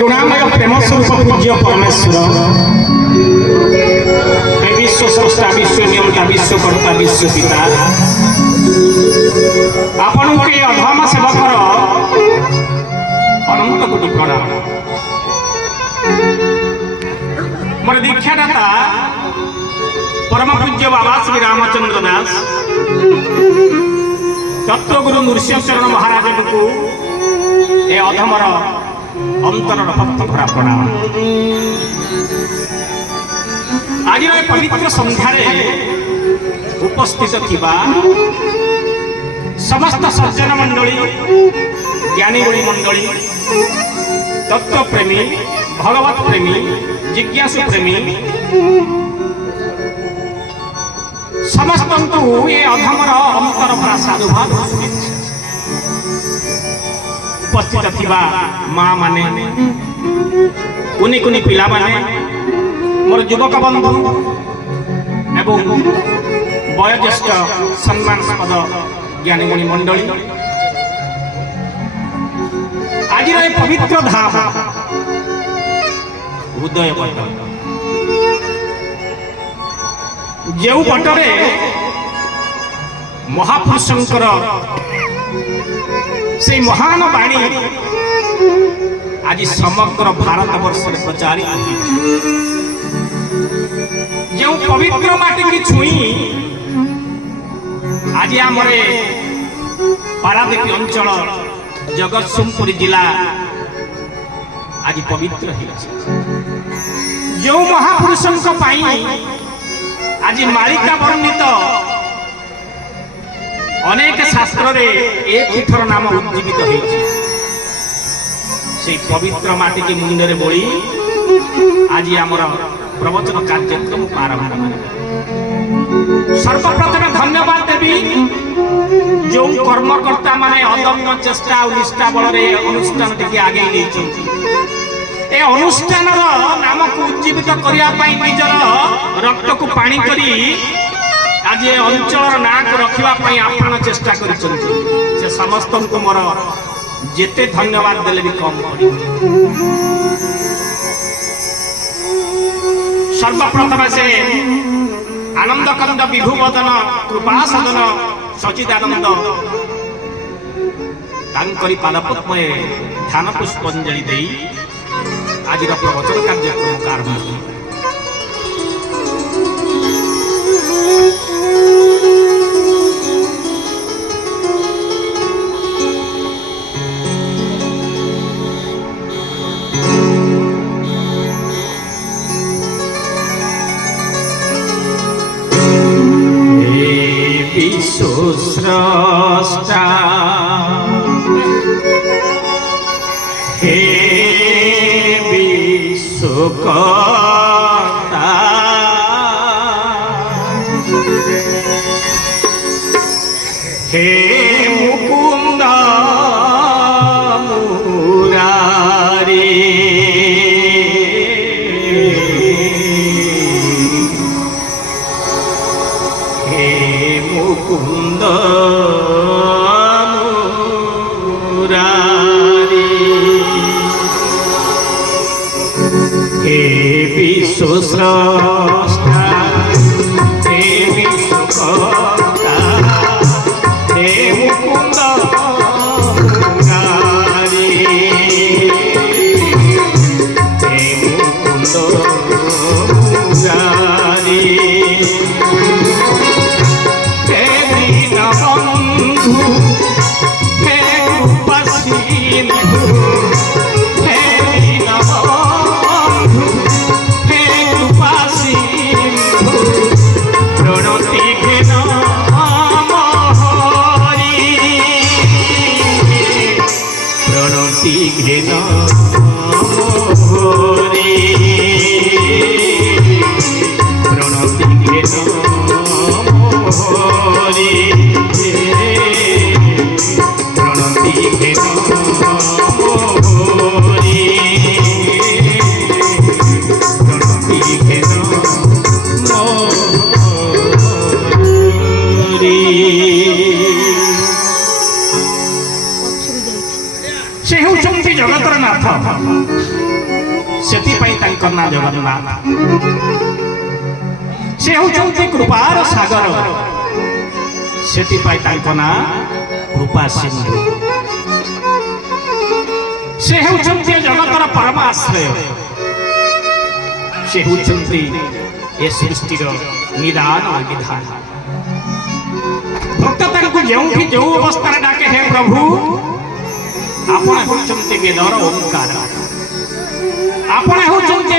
करुणामय प्रेम स्वरूप पूज्य परमेश्वर विश्व स्रष्टा विश्व नियंता विश्वकर्ता विश्व पिता आपण के अधम सेवकर अनंत कोटि प्रणाम। मोर दीक्षादाता परम पूज्य बाबा श्री रामचंद्र दास तत्वगुरु नृसिंहचरण महाराज को ए अधमर अंतर भक्त भरा प्रणाम। आज पवित्र संध्यारे उपस्थित थिबा समस्त सज्जन मंडली ज्ञानी गुणी मंडली तत्व प्रेमी भगवत प्रेमी जिज्ञासु प्रेमी समस्त ये अधमर अंतर भरा साधुभाव उपस्थित थिबा माँ माने कुनी कुनी पिला माने मोर युवक बंधु एवं वयोज्येष्ठ सम्मानस्पद ज्ञानीगुणी मंडली आज पवित्र धाम हृदय पट जो पटरे महापुरुषंकर से महान वाणी आज समग्र भारत वर्ष में प्रचारित जो पवित्र माटी की छुई आज आम पारादीप अंचल जगतसिंहपुर जिला आज पवित्र जो महापुरुषों आज मालिका वर्णित अनेक शास्त्र रे एक थर नाम उज्जीवित से पवित्र माटी की मुंडे बोली आज आमर प्रवचन कार्यक्रम आरंभ। सर्वप्रथम धन्यवाद देवी जो कर्मकर्ता माने अदम्य चेष्टा और निष्ठा बल अनुष्ठान टी आगे ए अनुष्ठान नाम को उज्जीवित करने निजर रक्त को पानी करी आज अंचल ना को रखापी आपण चेष्टा कर समस्त को मोर जेते धन्यवाद देले भी कम पड़े। सर्वप्रथम से आनंद कंद विभु वदन कृपा सदन सचिदानंद तांकरी पादपद्मे ध्यान पुष्पांजलि दे आज प्रवचन कार्यक्रम आरंभ। स्रष्टा हे विश्वकर्ता हे मुकुंद मुरारी हे मुकुंद स्रष्टा हे विश्वकर्ता हे मुकुंद मुरारी हे मुकुंद मुरारी हे दीनबंधु हे कृपासिंधु से होउछंती जगतर नाथ ସେଥିପାଇଁ ତାଙ୍କ ନାଁ ଜଗନ୍ନାଥ। ସେ ହେଉଛନ୍ତି କୃପାର ସାଗର, ସେଥିପାଇଁ ତାଙ୍କ ନାଁ କୃପା ସିନ୍ଧୁ। ସେ ହେଉଛନ୍ତି ଜଗତର ପରମ ଆଶ୍ରୟ, ସେ ହେଉଛନ୍ତି ଏ ସୃଷ୍ଟିର ନିଦାନ ବିଧାନ। ଭକ୍ତ ତାଙ୍କୁ ଯେଉଁଠି ଯେଉଁ ଅବସ୍ଥାରେ ଡାକେ, ହେ ପ୍ରଭୁ ଆପଣ ହେଉଛନ୍ତି ବେଦର ଓଙ୍କାର, ଆପଣ ହେଉଛନ୍ତି